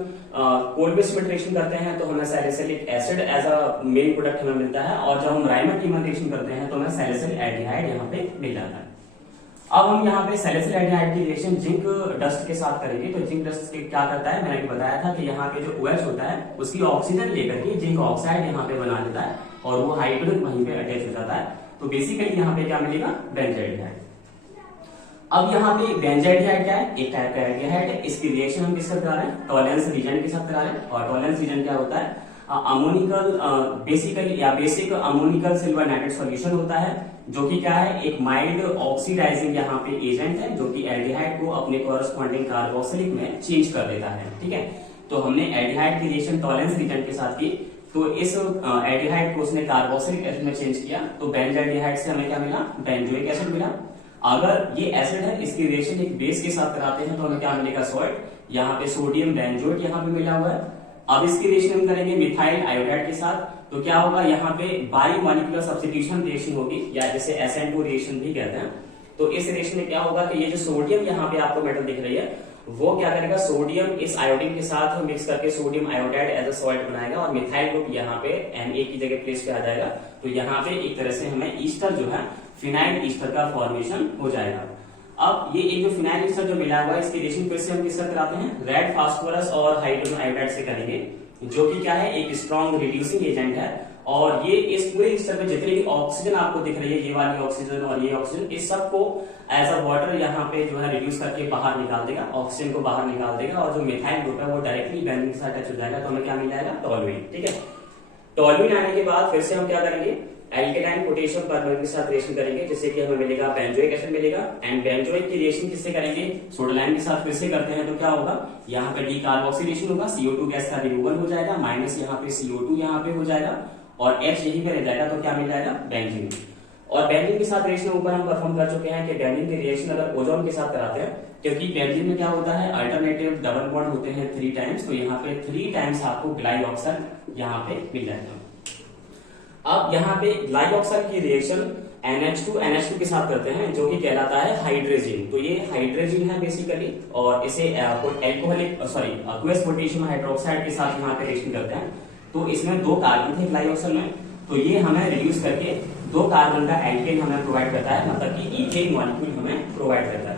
कोल्बे-श्मिट रिएक्शन करते हैं तो हमें salicylic acid as a main product हमें मिलता है, और जब हम राइमर-टीमन रिएक्शन करते हैं तो हमें सैलिसिल एल्डिहाइड यहाँ पे मिल जाता है। अब हम यहाँ पे सैलिसिल एल्डिहाइड की रिएक्शन जिंक डस्ट के साथ करेंगे। तो जिंक डस्ट क्या करता है, मैंने बताया था कि यहाँ पे जो OH होता है उसकी ऑक्सीजन लेकर के जिंक ऑक्साइड यहाँ पे बना देता है, और वो हाइड्रोजन वहीं पे अटैच हो जाता है। तो बेसिकली यहाँ पे क्या मिलेगा, बेंजाइड। अब यहाँ पे बेंजाइड क्या है, एक टाइप का एल्डिहाइड है। इसकी रिएक्शन हम किसके साथ करा रहे हैं, टॉलरेंस रीजन के साथ करा रहे हैं। और टॉलरेंस रीजन क्या होता है, अमोनिकल बेसिकली या basic ammoniacal silver nitrate solution होता है, जो कि क्या है, एक माइल्ड ऑक्सीडाइजिंग यहाँ पे एजेंट है, जो कि एल्डिहाइड को अपने कॉरस्पॉन्डिंग कार्बोक्सिलिक में चेंज कर देता है, ठीक है। तो हमने एल्डिहाइड की रिएक्शन टॉलरेंस रीजन के साथ की, तो इस एल्डिहाइड को उसने कार्बोक्सिलिक एसिड में चेंज किया, तो बेंजाल्डिहाइड से हमें क्या मिला, बेंजोइक एसिड मिला। अगर ये एसिड है, इसकी रिएक्शन एक बेस के साथ कराते हैं तो हमें क्या मिलेगा, सॉल्ट। यहाँ पे सोडियम बेंजोएट यहाँ पे मिला हुआ है। अब इसकी रिएक्शन हम करेंगे मिथाइल आयोडाइड के साथ, तो क्या होगा, यहाँ पे बायोमॉलिक्यूलर सब्स्टिट्यूशन रिएक्शन होगी, या जिसे SN2 रिएक्शन भी कहते हैं। तो इस रिएक्शन में क्या होगा कि ये जो सोडियम यहाँ पे आपको मेटल दिख रही है, वो क्या करेगा, सोडियम इस आयोडीन के साथ मिक्स करके sodium iodide as a salt बनाएगा, और मिथाइल ग्रुप यहाँ पे Na की जगह प्लेस पे आ जाएगा। तो यहाँ पे एक तरह से हमें ईस्टर जो है, फिनाइल ईस्टर का फॉर्मेशन हो जाएगा। अब ये एक जो फिनाइल ईस्टर जो मिला हुआ है, इसकी रिएक्शन फिर से हम किससे कराते हैं, रेड फास्फोरस और हाइड्रोजन आयोडाइड से करेंगे, जो कि क्या है, एक स्ट्रॉन्ग रिड्यूसिंग एजेंट है। और ये इस पूरे ईस्टर में जितनी भी ऑक्सीजन आपको दिख रही है, ये वाली ऑक्सीजन और ये ऑक्सीजन, इस सबको एज अ वाटर यहाँ पे जो है रिड्यूस करके बाहर निकाल देगा, ऑक्सीजन को बाहर निकाल देगा, और जो मिथाइल ग्रुप है वो डायरेक्टली बेंजीन के साथ टच हो जाएगा, तो हमें क्या मिल जाएगा, टोल्यूइन। ठीक है, टोल्यूइन आने के बाद फिर से हम क्या करेंगे, एल्केलाइन पोटेशियम परमानेंट के साथ रिएक्शन करेंगे, जिससे कि हमें मिलेगा बेंजोइक एसिड मिलेगा। एंड बेंजोइक की रिएक्शन किससे करेंगे, सोडालाइन के साथ फिर से करते हैं, तो क्या होगा, यहाँ पे डीकार्बोक्सिलेशन होगा, CO2 गैस का रिमूवल हो जाएगा, माइनस यहाँ पे CO2 यहाँ पे हो जाएगा, और H यहीं पे रह जाएगा, तो क्या मिल जाएगा, बेंजीन। और बेंजीन के साथ रिएक्शन ऊपर हम परफॉर्म कर चुके हैं कि बेंजीन की रिएक्शन अगर ओजोन के साथ कराते हैं, क्योंकि बेंजीन में क्या होता है, अल्टरनेटिव डबल बॉन्ड होते हैं 3 टाइम्स, तो यहाँ पे 3 टाइम्स आपको ग्लाइऑक्साइड यहाँ पे मिल जाएगा। अब यहाँ पे ग्लाइऑक्साइड की रिएक्शन NH2 के साथ करते हैं, जो कि कहलाता है हाइड्रोजन। तो ये हाइड्रोजन है बेसिकली, और इसे एक्वस पोटेशियम हाइड्रोक्साइड के साथ यहाँ पे रिएक्शन करते हैं। तो इसमें 2 कार्बन थे ग्लाइऑक्साइड में, तो ये हमें रिड्यूस करके 2 कार्बन का एल्केन हमें प्रोवाइड करता है, मतलब कि इथेन मॉलिक्यूल हमें प्रोवाइड करता है।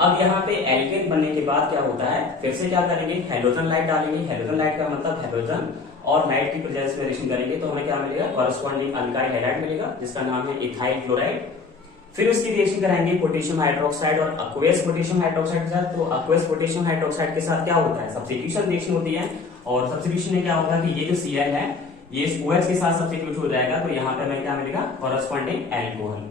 अब यहाँ पे एल्केन बनने के बाद क्या होता है, फिर से क्या करेंगे, हेलोजन लाइट डालेंगे। हेलोजन लाइट का मतलब हेलोजन और लाइट की प्रेजेंस में रिएक्शन करेंगे, तो हमें क्या मिलेगा, कॉरेस्पॉन्डिंग अल्काइल हैलाइड मिलेगा, जिसका नाम है इथाइल क्लोराइड। फिर उसकी रिएक्शन कराएंगे पोटेशियम हाइड्रोक्साइड और एक्वस पोटेशियम हाइड्रोक्साइड के साथ। तो एक्वस पोटेशियम हाइड्रोक्साइड के साथ क्या होता है, सब्स्टिट्यूशन रिएक्शन होती है, और सब्स्टिट्यूशन में क्या होगा कि ये जो Cl है, ये इस OH के साथ सब्स्टिट्यूट हो जाएगा, तो यहाँ पे हमें क्या मिलेगा, कॉरेस्पॉन्डिंग एल्कोहल।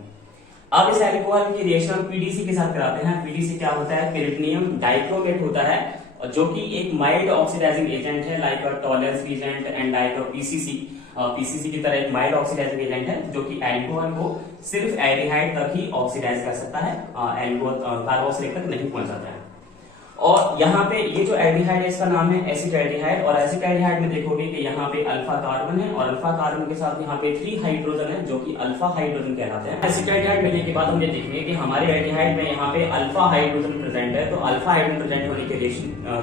अब इस एल्कोहल की रिएक्शन हम PDC के साथ कराते हैं। PDC क्या होता है, पेरिटोनियम डाइक्रोमेट होता है, जो कि एक माइल्ड ऑक्सीडाइजिंग एजेंट है, like tolerance agent and like PCC की तरह एक माइल्ड ऑक्सीडाइजिंग एजेंट है, जो कि एल्कोहल को सिर्फ एल्डिहाइड तक ही ऑक्सीडाइज कर सकता है, कार्बोक्सिलिक तक नहीं पहुंचाता है। और यहाँ पे ये जो एल्डिहाइड है, इसका नाम है एसिटाल्डिहाइड, और एसिटाल्डिहाइड में देखोगे कि यहाँ पे अल्फा कार्बन है, और अल्फा कार्बन के साथ यहाँ पे 3 हाइड्रोजन है, जो कि अल्फा हाइड्रोजन कहलाते हैं। एसिटाल्डिहाइड मिलने के बाद हम ये देखेंगे कि हमारे एल्डिहाइड में यहाँ पे अल्फा हाइड्रोजन प्रेजेंट है। तो अल्फा हाइड्रोजन प्रेजेंट होने के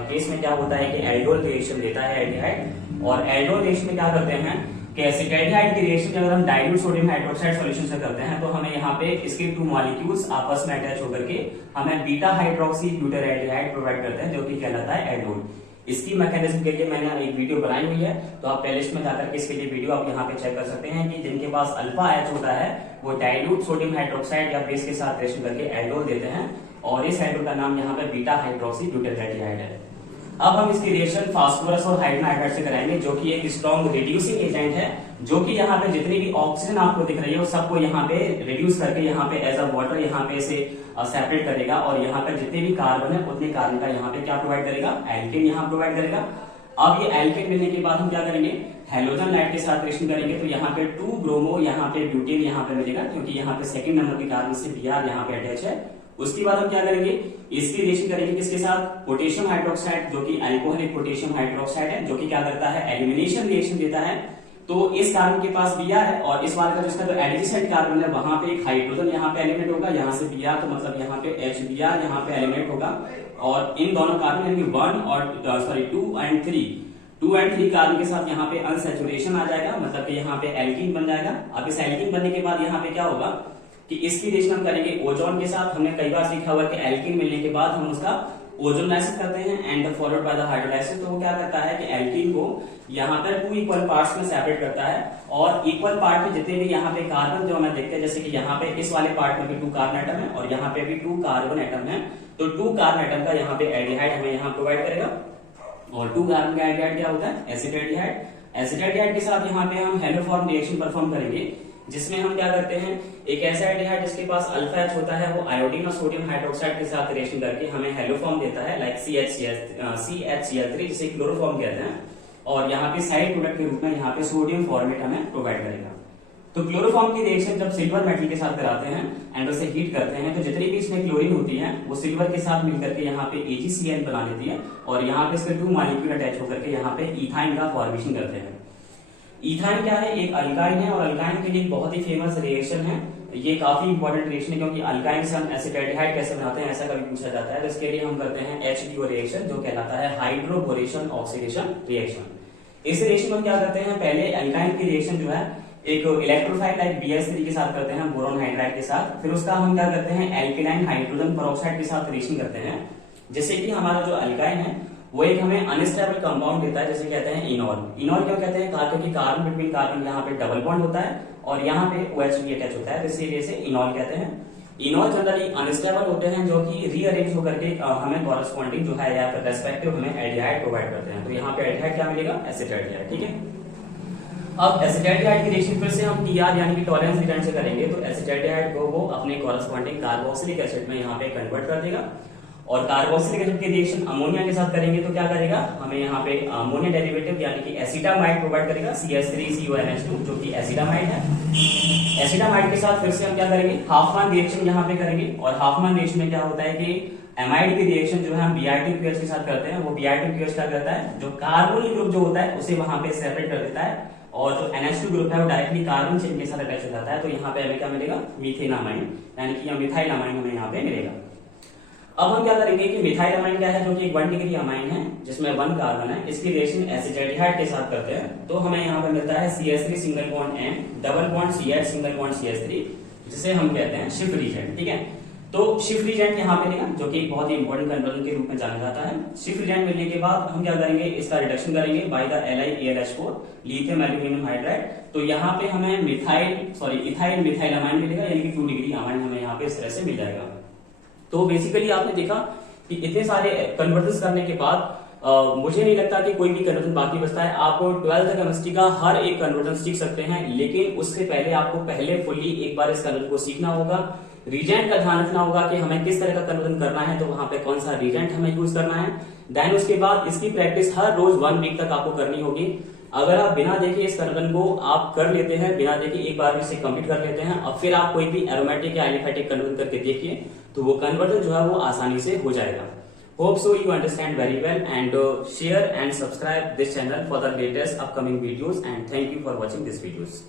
केस में क्या होता है कि एल्डोल रिएक्शन देता है एल्डिहाइड, और एल्डोल रिएक्शन में क्या करते हैं कि एसिटाल्डिहाइड की रिएक्शन अगर हम डाइल्यूट सोडियम हाइड्रोक्साइड सॉल्यूशन से करते हैं, तो हमें यहाँ पे इसके 2 मॉलिक्यूल्स आपस में अटैच होकर के हमें बीटा हाइड्रोक्सी ब्यूटाराल्डिहाइड प्रोवाइड करते हैं, जो कि कहलाता है एल्डोल। इसकी मैकेनिज्म के लिए मैंने एक वीडियो बनाई हुई है, तो आप प्लेलिस्ट में जाकर के इसके लिए वीडियो आप यहाँ पे चेक कर सकते हैं कि जिनके पास अल्फा H होता है, वो डाइल्यूट सोडियम हाइड्रोक्साइड या बेस के साथ रिएक्शन करके एल्डोल देते हैं, और इस एल्डोल का नाम यहाँ पे बीटा हाइड्रोक्सी ब्यूटाराल्डिहाइड है। अब हम इसकी रिएक्शन फास्फोरस और हाइड्रोजन आयोडाइड से कराएंगे, जो कि एक स्ट्रॉन्ग रिड्यूसिंग एजेंट है, जो कि यहाँ पे जितनी भी ऑक्सीजन आपको दिख रही है, उस सबको यहाँ पे रिड्यूस करके यहाँ पे एज अ वाटर यहाँ पे इसे सेपरेट करेगा, और यहाँ पे जितने भी कार्बन है उतने कार्बन का यहाँ पे क्या प्रोवाइड करेगा, एल्केन यहाँ प्रोवाइड करेगा। अब ये एल्केन मिलने के बाद हम क्या करेंगे, हेलोजन लाइट के साथ रिएक्शन करेंगे, तो यहाँ पे 2 ब्रोमो यहाँ पे ब्यूटेन यहाँ पे मिलेगा, क्योंकि यहाँ पे सेकंड नंबर के कार्बन से Br यहाँ पे अटैच है। उसके बाद हम क्या करेंगे, इसकी रिएक्शन करेंगे किसके साथ, पोटेशियम हाइड्रोक्साइड, जो कि अल्कोहलिक पोटेशियम हाइड्रोक्साइड है, जो कि क्या करता है, एलिमिनेशन रिएक्शन देता है। तो इस कार्बन के पास Br है, और इस बार का जो इसका जो एडजेसेंट कार्बन है, वहां पे एक हाइड्रोजन यहाँ पे एलिमेंट होगा, यहाँ से Br, तो मतलब यहाँ पे HBr यहाँ पे एलिमेंट होगा, और इन दोनों कार्बन यानी 2 और 3 कार्बन के साथ यहाँ पे अनसैचुरेशन आ जाएगा, मतलब कि यहाँ पे एल्कीन बन जाएगा। अब इस एल्कीन बनने के बाद यहाँ पे क्या होगा कि इसकी रिएक्शन हम करेंगे ओजोन के साथ। हमने कई बार सीखा हुआ कि एल्कीन मिलने के बाद हम उसका ओजोनाइसिस करते हैं and followed by the hydrolysis. तो वो क्या करता है कि एल्कीन को यहाँ पर 2 इक्वल पार्ट्स में सेपरेट करता है, और इक्वल पार्ट में जितने भी यहाँ पे कार्बन जो हमें देखते हैं, जैसे कि यहाँ पे इस वाले पार्ट में भी 2 कार्बन एटम है और यहाँ पे भी 2 कार्बन एटम है, तो 2 कार्बन एटम का यहाँ पे एल्डिहाइड हमें यहाँ प्रोवाइड करेगा। और 2 कार्बन का एल्डिहाइड क्या होता है, एसिटाल्डिहाइड। एसिटाल्डिहाइड के साथ यहाँ पे हम हेलोफॉर्म रिएक्शन परफॉर्म करेंगे, जिसमें हम क्या करते हैं, एक ऐसा एल्डिहाइड जिसके पास अल्फा H होता है, वो आयोडीन और सोडियम हाइड्रोक्साइड के साथ रिएक्शन करके हमें हेलोफॉर्म देता है, लाइक CHCl3, जिसे क्लोरोफॉर्म कहते हैं। और यहाँ पे साइड प्रोडक्ट के रूप में यहाँ पे सोडियम फॉर्मेट हमें प्रोवाइड करेगा। तो क्लोरोफॉर्म की रिएक्शन जब सिल्वर मेटल के साथ कराते हैं एंड उसे हीट करते हैं तो जितनी भी इसमें क्लोरीन होती है वो सिल्वर के साथ मिलकर के यहाँ पे AgCl बना लेती है और यहाँ पे इसके 2 मॉलिक्यूल अटैच होकर के यहाँ पे इथाइन का फॉर्मेशन करते हैं। इथाइन क्या है? एक अल्काइन है और अल्काइन के लिए बहुत ही फेमस रिएक्शन है। ये काफी इंपॉर्टेंट रिएक्शन है क्योंकि अल्काइन से हम एसिटाल्डिहाइड कैसे बनाते हैं ऐसा कभी पूछा जाता है, तो इसके लिए हम करते हैं H2O रिएक्शन जो कहलाता है हाइड्रोबोरेशन ऑक्सीडेशन रिएक्शन। इस रिएक्शन में क्या करते हैं, पहले अल्काइन की रिएक्शन जो है एक इलेक्ट्रोफाइल लाइक BH3 के साथ करते हैं बोरोन हाइड्राइड के साथ, फिर उसका हम क्या करते हैं एल्केलाइन हाइड्रोजन पेरोक्साइड के साथ रिएक्शन करते हैं, जिससे कि हमारा जो अल्काइन है वो एक हमें अनस्टेबल कंपाउंड देता है जिसे कहते हैं इनॉल। इनॉल क्यों कहते हैं? क्योंकि कार्बन बिटवीन कार्बन यहाँ पे डबल बॉन्ड होता है और यहाँ पे OH भी अटैच होता है, तो इसीलिए से इनॉल कहते हैं। इनॉल जनरली अनस्टेबल होते हैं जो कि रीअरेंज होकर के हमें कॉरेस्पॉन्डिंग जो है या फिर रेस्पेक्टिव हमें एल्डिहाइड प्रोवाइड करते हैं। तो यहाँ पे एल्डिहाइड क्या मिलेगा? एसिटाल्डिहाइड। ठीक है, अब एसिटाल्डिहाइड की रिएक्शन फिर से हम TR यानी कि टॉलरेंस रिएक्शन से करेंगे तो एसिटाल्डिहाइड को वो अपने कॉरेस्पॉन्डिंग कार्बोक्सिलिक एसिड में यहाँ पे कन्वर्ट कर देगा और कार्बोक्सिलिक एसिड की रिएक्शन अमोनिया के साथ करेंगे तो क्या करेगा, हमें यहाँ पे अमोनिया डेरिवेटिव यानी कि एसिटामाइड प्रोवाइड करेगा CH3CONH2 जो कि एसिटामाइड है। एसिटामाइड के साथ फिर से हम क्या करेंगे, हाफमैन रिएक्शन यहाँ पे करेंगे और हाफमैन रिएक्शन में क्या होता है कि एमाइड की रिएक्शन जो है हम Br2QH के साथ करते हैं, वो Br2QH क्या करता है, जो कार्बोनिल ग्रुप जो होता है उसे वहां पे सेपरेट कर देता है और जो NH2 ग्रुप है वो डायरेक्टली कार्बन चेन के साथ अटैच हो जाता है। तो यहाँ पे हमें क्या मिलेगा, मीथेनामाइन यानी कि मिथाइलामाइन हमें यहाँ पे मिलेगा। अब हम क्या करेंगे कि मिथाइलामाइन क्या है, जो कि एक 1 डिग्री अमाइन है जिसमें 1 कार्बन है, इसकी रिएक्शन एसिटाल्डिहाइड के साथ करते हैं तो हमें यहाँ पे मिलता है CH3 single bond N double bond CH single bond CH3 जिसे हम कहते हैं शिफ्ट रीजेंट। ठीक है, तो शिफ्ट रीजेंट यहाँ पे लेगा जो कि एक बहुत ही इंपॉर्टेंट कन्वर्जन के रूप में जाना जाता है। शिफ्ट रीजेंट मिलने के बाद हम क्या करेंगे, इसका रिडक्शन करेंगे by the LiAlH4 lithium aluminium hydride. तो यहाँ पे हमें इथाइल मिथाइलामाइन मिलेगा यानी कि 2 डिग्री अमाइन हमें यहाँ पे इस तरह से मिल जाएगा। तो बेसिकली आपने देखा कि इतने सारे कन्वर्जन करने के बाद मुझे नहीं लगता कि कोई भी कन्वर्जन बाकी बचता है। आपको 12th केमिस्ट्री का हर एक कन्वर्जन सीख सकते हैं, लेकिन उससे पहले आपको पहले फुल्ली एक बार इस कन्वर्जन को सीखना होगा। रीजेंट का ध्यान रखना होगा कि हमें किस तरह का कन्वर्जन करना है, तो वहां पे कौन सा रीजेंट हमें यूज करना है। देन उसके बाद इसकी प्रैक्टिस हर रोज 1 वीक तक आपको करनी होगी। अगर आप बिना देखे इस कन्वर्जन को आप कर लेते हैं, बिना देखे एक बार इसे कंप्लीट कर लेते हैं, अब फिर आप कोई भी एरोमेटिक या एलिफेटिक कन्वर्जन करके देखिए तो वो कन्वर्जन जो है वो आसानी से हो जाएगा। Hope so you understand very well and share and subscribe this channel for the latest upcoming videos and thank you for watching these videos.